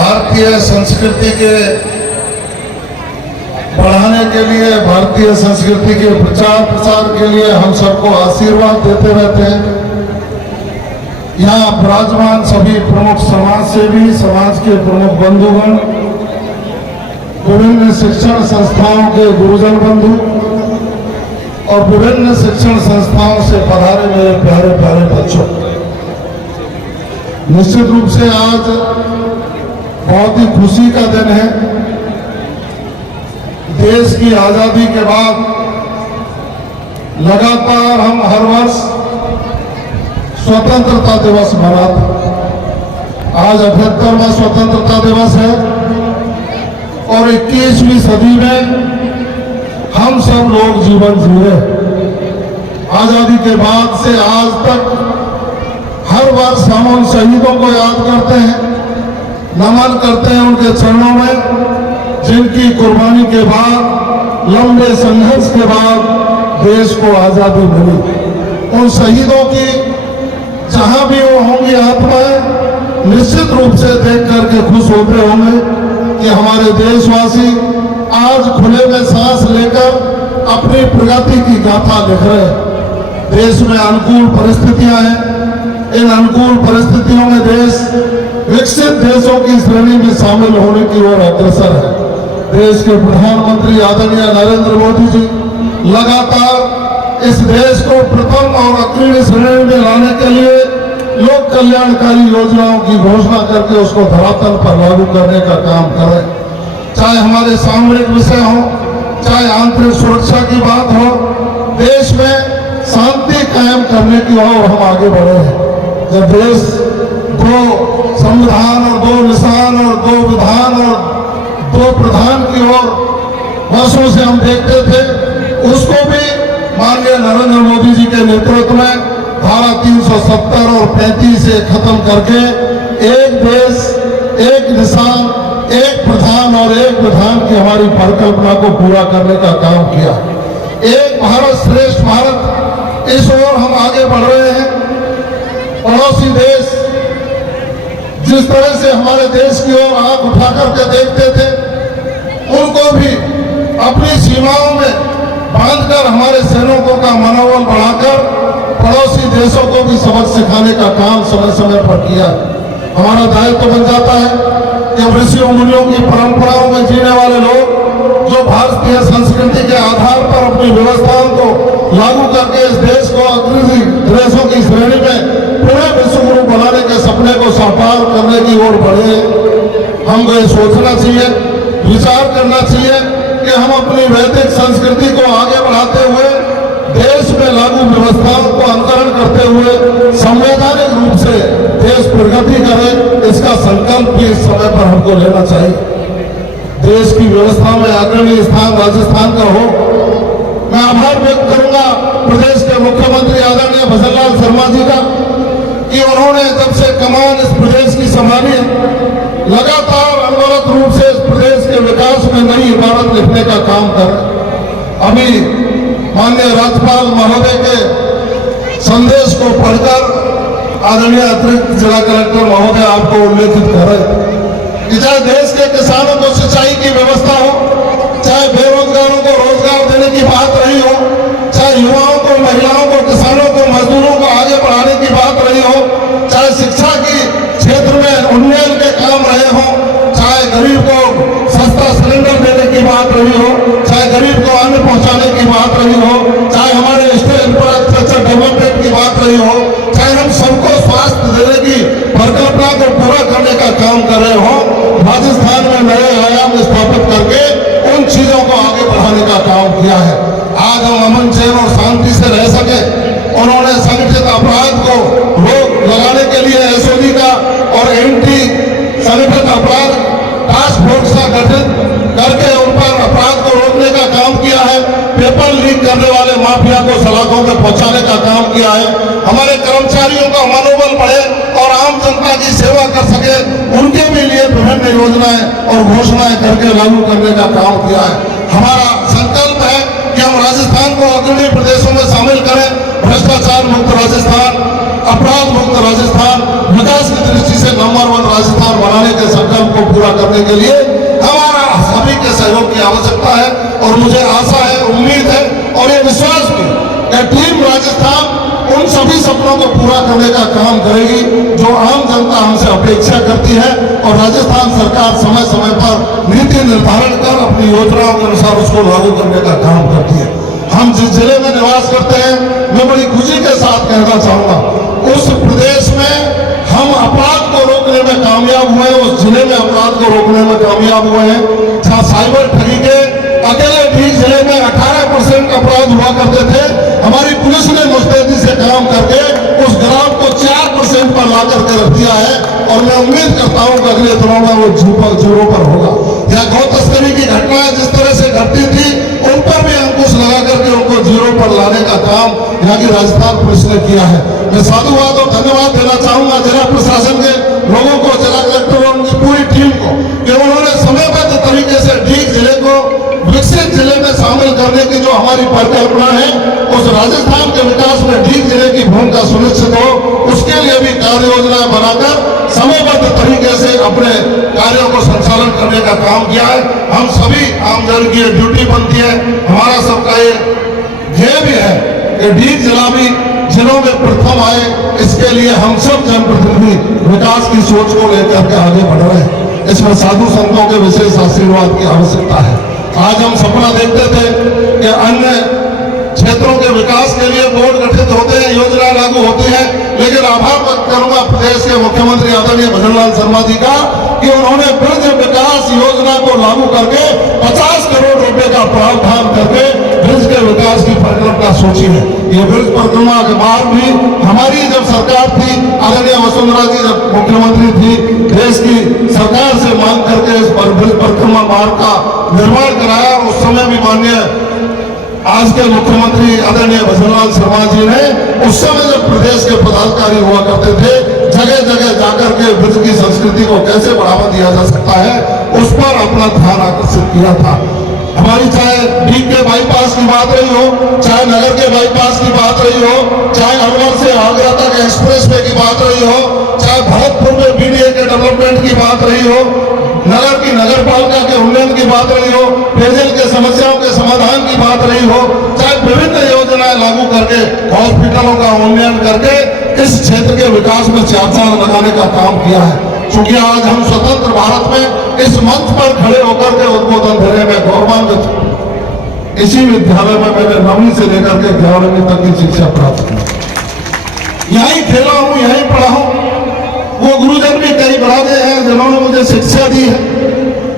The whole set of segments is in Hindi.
भारतीय संस्कृति के बढ़ाने के लिए, भारतीय संस्कृति के प्रचार प्रसार के लिए हम सबको आशीर्वाद देते रहते हैं। यहाँ विराजमान सभी प्रमुख समाज सेवी, समाज के प्रमुख बंधुगण, विभिन्न शिक्षण संस्थाओं के गुरुजन बंधु और विभिन्न शिक्षण संस्थाओं से पधारे मेरे प्यारे प्यारे बच्चों, निश्चित रूप से आज बहुत ही खुशी का दिन है। देश की आजादी के बाद लगातार हम हर वर्ष स्वतंत्रता दिवस मनाते। आज 78वां स्वतंत्रता दिवस है और 21वीं सदी में हम सब लोग जीवन जी रहे। आजादी के बाद से आज तक हर वर्ष हम उन शहीदों को याद करते हैं, नमन करते हैं उनके चरणों में, जिनकी कुर्बानी के बाद, लंबे संघर्ष के बाद देश को आजादी मिली। उन शहीदों की जहां भी वो होंगी आत्माएं निश्चित रूप से देख करके खुश होते होंगे कि हमारे देशवासी आज खुले में सांस लेकर अपनी प्रगति की गाथा लिख रहे हैं। देश में अनुकूल परिस्थितियां हैं, इन अनुकूल परिस्थितियों में देश विकसित देशों की श्रेणी में शामिल होने की ओर अग्रसर है। देश के प्रधानमंत्री आदरणीय नरेंद्र मोदी जी लगातार इस देश को प्रथम और अग्रणी श्रेणी में लाने के लिए लोक कल्याणकारी योजनाओं की घोषणा करके उसको धरातल पर लागू करने का काम कर रहे हैं। चाहे हमारे सामरिक विषय हो, चाहे आंतरिक सुरक्षा की बात हो, देश में शांति कायम करने की ओर हम आगे बढ़े हैं। जब देश दो संविधान और दो निशान और दो विधान और दो प्रधान की ओर वर्षों से हम देखते थे, उसको भी माननीय नरेंद्र मोदी जी के नेतृत्व में धारा 370 और 35 से खत्म करके एक देश, एक निशान, एक प्रधान और एक विधान की हमारी परिकल्पना को पूरा करने का काम किया। एक भारत श्रेष्ठ भारत, इस ओर हम आगे बढ़ रहे हैं। पड़ोसी देश जिस तरह से हमारे देश की ओर आंख उठा करके देखते थे, उनको भी अपनी सीमाओं में बांधकर हमारे सैनिकों का मनोबल बढ़ाकर पड़ोसी देशों को भी सबक सिखाने का काम समय समय पर किया। हमारा दायित्व बन जाता है कि ऋषियों मुनियों की परंपराओं में जीने वाले लोग जो भारतीय संस्कृति के आधार पर अपनी व्यवस्थाओं को लागू करके इस देश को अग्रणी देशों की श्रेणी में पूरे विश्व गुरु बनाने के सपने को साकार करने की ओर बढ़े। हमको ये सोचना चाहिए, विचार करना चाहिए कि हम अपनी वैदिक संस्कृति को आगे बढ़ाते हुए देश में लागू व्यवस्थाओं को अनुकरण करते हुए संवैधानिक रूप से देश प्रगति करे। इसका संकल्प भी इस समय पर हमको लेना चाहिए। देश की व्यवस्था में अग्रणी स्थान राजस्थान का हो। मैं आभार व्यक्त करूंगा प्रदेश के मुख्यमंत्री आदरणीय भजनलाल शर्मा जी का कि उन्होंने जब से कमान इस प्रदेश की संभाली है, लगातार अनवरत रूप से इस प्रदेश के विकास में नई इमारत लिखने का काम कर रहे। अभी माननीय राज्यपाल महोदय के संदेश को पढ़कर आदरणीय अतिरिक्त जिला कलेक्टर महोदय आपको उल्लेखित कर रहे कि चाहे देश के किसानों को सिंचाई की व्यवस्था हो, चाहे बेरोजगारों को रोजगार देने की बात रही हो, चाहे युवाओं को, महिलाओं को, किसानों को, मजदूरों को आगे बढ़ाने की बात रही हो, चाहे शिक्षा की क्षेत्र में उन्नयन के काम रहे हो, चाहे गरीब को सस्ता सिलेंडर देने की बात रही हो, चाहे गरीब को अन्न पहुंचाने की बात रही हो, चाहे हमारे स्टेट इंफ्रास्ट्रक्चर डेवलपमेंट की बात रही हो, चाहे हम सबको स्वास्थ्य देने की परिकल्पना को पूरा करने का काम कर रहे हो, राजस्थान में नए आयाम स्थापित करके उन चीजों को आगे बढ़ाने का काम किया है। आज हम अमन चैन और शांति से रह सके, उन्होंने संगठित अपराध को रोक लगाने के लिए एसओजी का और एंटी संगठित अपराध टास्क फोर्स का गठन करके उन पर अपराध को रोकने का काम किया है। पेपर लीक करने वाले माफिया को सलाखों में पहुंचाने का काम किया है। हमारे कर्मचारियों का मनोबल बढ़े और आम जनता की सेवा कर सके, उनके भी लिए विभिन्न योजनाएं और घोषणाएं करके लागू करने का काम किया है। हमारा संकल्प है कि हम राजस्थान को अग्रणी प्रदेशों में शामिल करें। भ्रष्टाचार मुक्त राजस्थान, अपराध मुक्त राजस्थान, विकास की दृष्टि से नंबर 1 राजस्थान बनाने के संकल्प को पूरा करने के लिए हमारा सभी के सहयोग की आवश्यकता है। और मुझे आशा है, उम्मीद है और ये विश्वास भी कि टीम राजस्थान उन सभी सपनों को पूरा करने का काम करेगी जो आम जनता हमसे अपेक्षा करती है। और राजस्थान सरकार समय समय पर नीति निर्धारण कर अपनी योजनाओं के अनुसार उसको लागू करने का काम करती है। हम जिस जिले में निवास करते हैं, मैं बड़ी खुशी के साथ कहना चाहूंगा, उस प्रदेश में हम अपराध को रोकने में कामयाब हुए हैं। उस जिले में अपराध को रोकने में कामयाब हुए हैं जहां साइबर ठगी के अकेले भी जिले में 18% अपराध हुआ करते थे। हमारी पुलिस ने मुस्तैदी से काम करके उस ग्राफ को 4% पर ला करके रख दिया है। और मैं उम्मीद करता हूं कि अगले दिनों में वो जीरो पर होगा। या गौ तस्करी की घटनाएं जिस तरह से घटती थी, उन पर भी अंकुश लगा करके उनको जीरो पर लाने का काम यहाँ की राजस्थान पुलिस ने किया है। मैं साधुवाद और धन्यवाद देना चाहूंगा जिला प्रशासन के लोगों को, जिला कलेक्टर और उनकी पूरी टीम को, कि उन्होंने समयबद्ध तरीके से डीग जिले को विकसित जिले में शामिल करने की जो हमारी परिकल्पना है, उस राजस्थान के विकास में डीग जिले की भूमिका सुनिश्चित हो, उसके लिए भी कार्य योजना बनाकर समयबद्ध तरीके से अपने कार्यों को संचालन करने का काम किया है। हम सभी आमजन की ड्यूटी बनती है, हमारा सबका ये ध्येय भी है कि डीग जिला भी जिलों में प्रथम आए। इसके लिए हम सब जनप्रतिनिधि विकास की सोच को लेकर के आगे बढ़ रहे हैं। इसमें साधु संतों के विशेष आशीर्वाद की आवश्यकता है। आज हम सपना देखते थे कि अन्य क्षेत्रों के विकास के लिए बोर्ड गठित होते हैं, योजना लागू होती है, लेकिन आभार व्यक्त करूंगा प्रदेश के मुख्यमंत्री आदरणीय भजनलाल शर्मा जी का कि उन्होंने ब्रिज विकास योजना को लागू करके 50 करोड़ रुपए का प्रावधान करके ब्रिज के विकास की परिकल्पना सोची है। ये ब्रिज परिक्रमा के बाद भी हमारी जब सरकार थी, आदरणीय वसुंधरा जी जब मुख्यमंत्री थी, देश की सरकार से मांग करके इस ब्रिज परिक्रमा मार्ग का निर्माण कराया। उस समय भी माननीय आज के मुख्यमंत्री आदरणीय भजनलाल शर्मा जी ने, उस समय जब प्रदेश के पदाधिकारी हुआ करते थे, जगह जगह जाकर के ब्रिज की संस्कृति को कैसे बढ़ावा दिया जा सकता है, उस पर अपना ध्यान आकर्षित किया था। हमारी चाहे डीग के बाईपास की बात रही हो, चाहे नगर के बाईपास की बात रही हो, चाहे अलवर से आगरा तक एक्सप्रेस वे की बात रही हो, चाहे भरतपुर में बीडीए के डेवलपमेंट की बात रही हो, नगर की नगर पालिका के उन्नयन की बात रही हो, पेयजल के समस्याओं के समाधान की बात रही हो, चाहे विभिन्न योजनाएं लागू करके हॉस्पिटलों का उन्नयन करके इस क्षेत्र के विकास में चार लगाने का काम किया है। चूंकि आज हम स्वतंत्र भारत में इस मंच पर खड़े होकर के उद्बोधन देने में गौरवान्वित। इसी विद्यालय में मैंने 9वीं से लेकर के 11वीं तक की शिक्षा प्राप्त की, यहीं खेला हूँ, यहीं पढ़ा हूँ। वो गुरुजन भी कई बड़ादे हैं जिन्होंने मुझे शिक्षा दी है।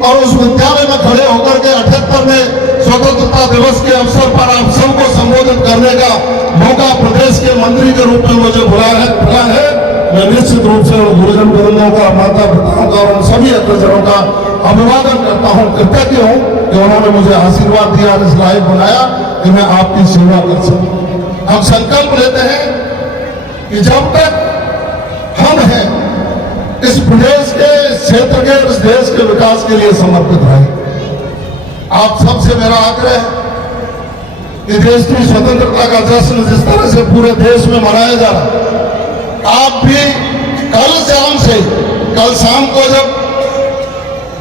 और उस विद्यालय में खड़े होकर के 78 में स्वतंत्रता दिवस के अवसर पर आप सबको संबोधित करने का मौका प्रदेश के मंत्री के रूप में मुझे मिला है। मैं निश्चित रूप से गुरुजन वृंदों का, माता पिताओं का और उन सभी अग्रजनों का अभिवादन करता हूँ, कृतज्ञ हूँ कि उन्होंने मुझे आशीर्वाद दिया, इस लायक बनाया कि मैं आपकी सेवा कर सकूं। हम संकल्प लेते हैं कि जब तक हम हैं इस प्रदेश के, इस क्षेत्र के, इस देश के विकास के लिए समर्पित रहे। आप सबसे मेरा आग्रह है कि देश की स्वतंत्रता का जश्न जिस तरह से पूरे देश में मनाया जा रहा है, आप भी कल शाम को जब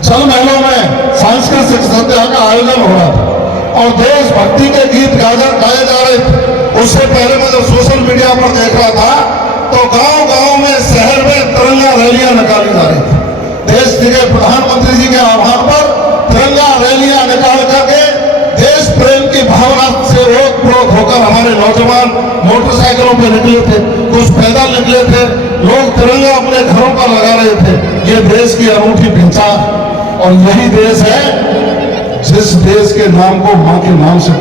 जल महलों में सांस्कृतिक संध्या का आयोजन हो रहा था और देशभक्ति के गीत गाए जा रहे थे, उससे पहले मैं जब सोशल मीडिया पर देख रहा था तो गांव-गांव में, शहर में तिरंगा रैलियां निकाली जा रही थी। देश के प्रधानमंत्री जी के आह्वान पर तिरंगा रैलियां निकाल करके देश प्रेम की भावना से ओतप्रोत होकर हमारे नौजवान मोटरसाइकिलों पर निकले थे, कुछ पैदल निकले थे, लोग तिरंगा अपने घरों पर लगा रहे थे। ये देश की अनूठी पहचान, और यही देश है जिस देश के नाम को मां के नाम से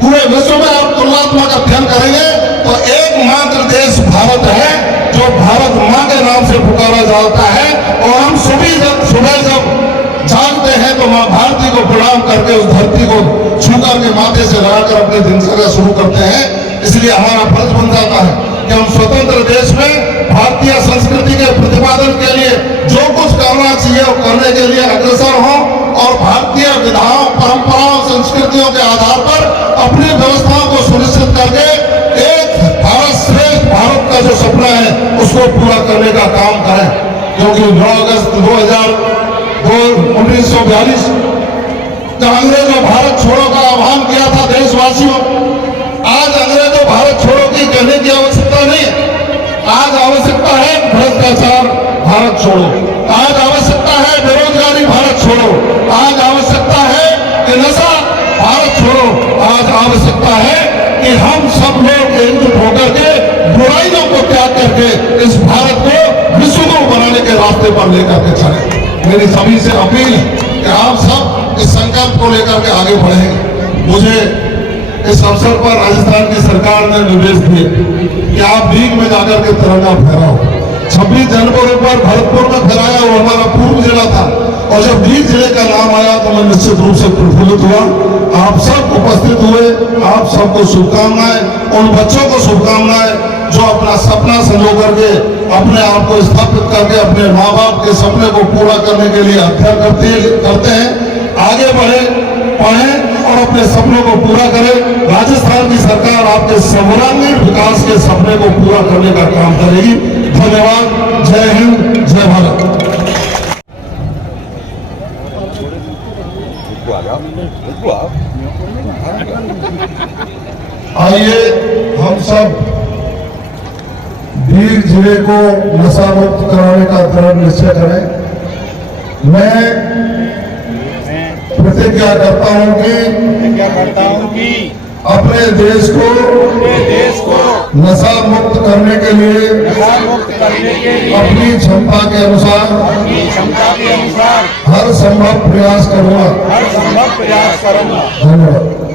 पूरे विश्व में आप तुलनात्मक अध्ययन करेंगे तो एकमात्र देश भारत है जो भारत मां के नाम से पुकारा जाता है। और हम सुबह जब जागते हैं तो मां भारती को प्रणाम करके उस धरती को छू करके माथे से लगाकर अपनी दिनचर्या शुरू करते हैं। इसलिए हमारा फर्ज बन जाता है कि हम स्वतंत्र देश में भारतीय संस्कृति के प्रतिपादन के लिए जो कुछ करना चाहिए वो करने के लिए अग्रसर हों और भारतीय विधाओं, परंपराओं, संस्कृतियों के आधार पर अपनी व्यवस्थाओं को सुनिश्चित करके एक भारत श्रेष्ठ भारत का जो सपना है उसको पूरा करने का काम करें। क्योंकि 9 अगस्त 2000 1942 जब अंग्रेजों भारत छोड़ो का आह्वान किया था देशवासियों। आज अंग्रेजों भारत छोड़ो की कहने की आवश्यकता नहीं है। आज आवश्यकता है भ्रष्टाचार भारत छोड़ो, आज आवश्यकता है बेरोजगारी भारत छोड़ो, आज आवश्यकता है कि नशा भारत छोड़ो, आज आवश्यकता है कि हम सब लोग एकजुट होकर के बुराइयों को त्याग करके इस भारत को विश्वगुरु बनाने के रास्ते पर लेकर के चले। मेरी सभी से अपील है कि आप सब इस संकल्प को लेकर के आगे बढ़ेंगे। मुझे इस अवसर पर राजस्थान की सरकार ने निर्देश दिए कि आप भीग में जाकर के तिरंगा फहराओ। 26 जनवरी पर भरतपुर में फहराया, वो हमारा पूर्व जिला था, और जब भीग जिले का नाम आया तो मैं निश्चित रूप से प्रफुल्लित हुआ। आप सब उपस्थित हुए, आप सबको शुभकामनाएं। उन बच्चों को शुभकामनाएं जो अपना सपना संजो करके अपने आप को स्थापित करके अपने माँ बाप के सपने को पूरा करने के लिए अध्ययन करते हैं। आगे बढ़े, पढ़ें और अपने सपनों को पूरा करें। राजस्थान की सरकार आपके सर्वांगीण विकास के सपने को पूरा करने का काम करेगी। धन्यवाद। जय हिंद, जय भारत। आइए हम सब भीग जिले को नशा मुक्त कराने का दृढ़ निश्चय करें। मैं प्रतिज्ञा करता हूं कि अपने देश को नशा मुक्त करने के लिए अपनी क्षमता के अनुसार हर संभव प्रयास करूंगा। धन्यवाद।